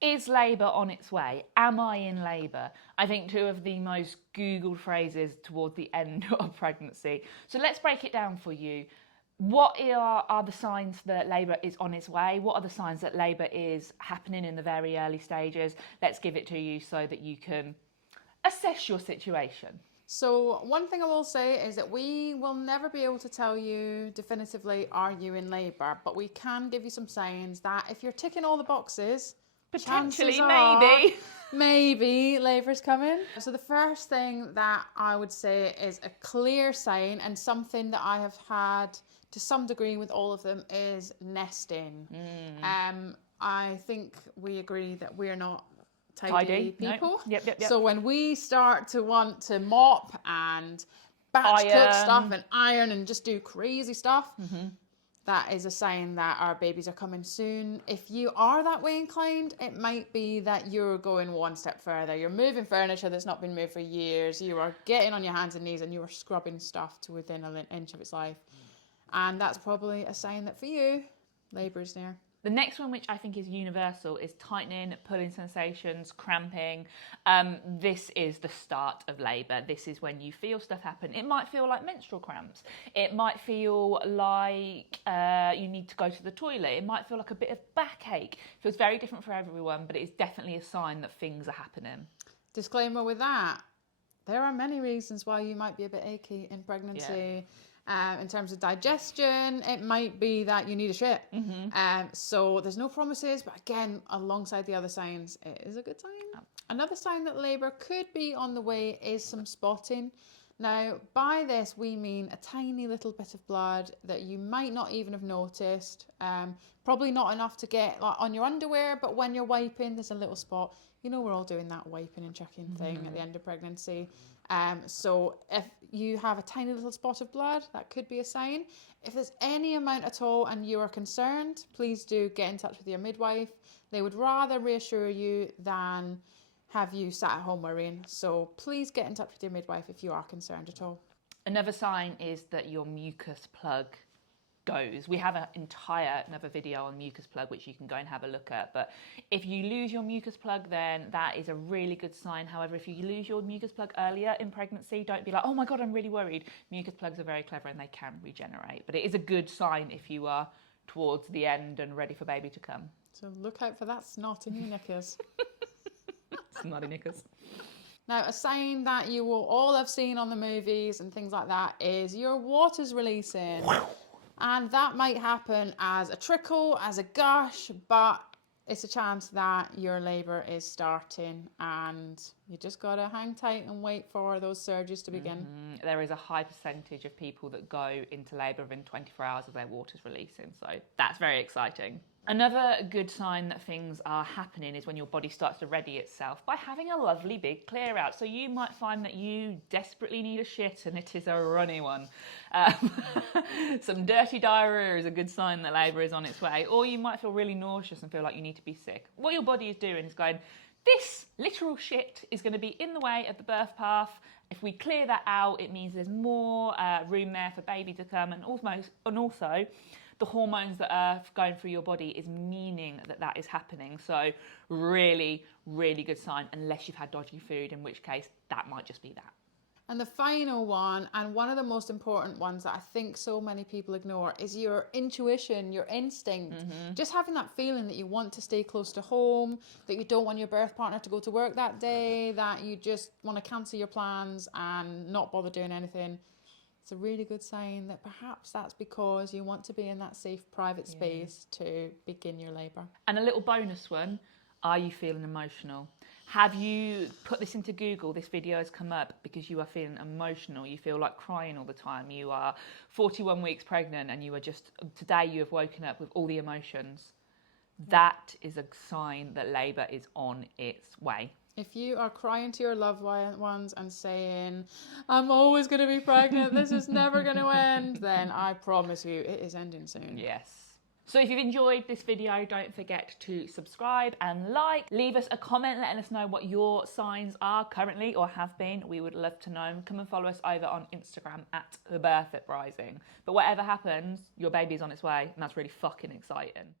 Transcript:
Is labour on its way? Am I in labour? I think two of the most Googled phrases towards the end of pregnancy. So let's break it down for you. What are the signs that labour is on its way? What are the signs that labour is happening in the very early stages? Let's give it to you so that you can assess your situation. So one thing I will say is that we will never be able to tell you definitively, are you in labour? But we can give you some signs that if you're ticking all the boxes, Potentially, chances are, maybe. maybe labour's coming. So the first thing that I would say is a clear sign, and something that I have had to some degree with all of them, is nesting. I think we agree that we're not tidy people. No. Yep. So when we start to want to mop and batch cook stuff and iron and just do crazy stuff, that is a sign that our babies are coming soon. If you are that way inclined, it might be that you're going one step further. You're moving furniture that's not been moved for years. You are getting on your hands and knees and you are scrubbing stuff to within an inch of its life. And that's probably a sign that for you, labour is near. The next one, which I think is universal, is tightening, pulling sensations, cramping. This is the start of labour. This is when you feel stuff happen. It might feel like menstrual cramps. It might feel like you need to go to the toilet. It might feel like a bit of backache. It feels very different for everyone, but it is definitely a sign that things are happening. Disclaimer with that, there are many reasons why you might be a bit achy in pregnancy. In terms of digestion, it might be that you need a shit. So there's no promises, but again, alongside the other signs, it is a good sign. Another sign that labour could be on the way is some spotting. Now, by this, we mean a tiny little bit of blood that you might not even have noticed. Probably not enough to get like, on your underwear, but when you're wiping, there's a little spot. You know, we're all doing that wiping and checking thing at the end of pregnancy. So if you have a tiny little spot of blood, that could be a sign. If there's any amount at all and you are concerned, please do get in touch with your midwife. They would rather reassure you than have you sat at home worrying. So please get in touch with your midwife if you are concerned at all. Another sign is that your mucus plug goes. We have another video on mucus plug which you can go and have a look at, but if you lose your mucus plug, then that is a really good sign. However, if you lose your mucus plug earlier in pregnancy, don't be like, oh my god, I'm really worried. Mucus plugs are very clever and they can regenerate, but it is a good sign if you are towards the end and ready for baby to come. So look out for that snot in your knickers. Snotty knickers. Now, a sign that you will all have seen on the movies and things like that is your water's releasing. And that might happen as a trickle, as a gush, but it's a chance that your labour is starting and you just got to hang tight and wait for those surges to begin. There is a high percentage of people that go into labour within 24 hours of their water's releasing, so that's very exciting. Another good sign that things are happening is when your body starts to ready itself by having a lovely big clear out. So you might find that you desperately need a shit and it is a runny one. Some dirty diarrhea is a good sign that labour is on its way. Or you might feel really nauseous and feel like you need to be sick. What your body is doing is going, this literal shit is going to be in the way of the birth path. If we clear that out, it means there's more room there for baby to come, and also the hormones that are going through your body is meaning that that is happening. So really, really good sign, unless you've had dodgy food, in which case that might just be that. And the final one, and one of the most important ones that I think so many people ignore, is your intuition, your instinct. Just having that feeling that you want to stay close to home, that you don't want your birth partner to go to work that day, that you just want to cancel your plans and not bother doing anything. It's a really good sign that perhaps that's because you want to be in that safe private space to begin your labour. And a little bonus one, are you feeling emotional? Have you put this into Google? This video has come up because you are feeling emotional. You feel like crying all the time. You are 41 weeks pregnant and you are just, today you have woken up with all the emotions. That is a sign that labour is on its way. If you are crying to your loved ones and saying, I'm always going to be pregnant, this is never going to end, then I promise you it is ending soon. Yes. So if you've enjoyed this video, don't forget to subscribe and like. Leave us a comment letting us know what your signs are currently or have been. We would love to know. Come and follow us over on Instagram at The Birth Uprising. But whatever happens, your baby's on its way, and that's really fucking exciting.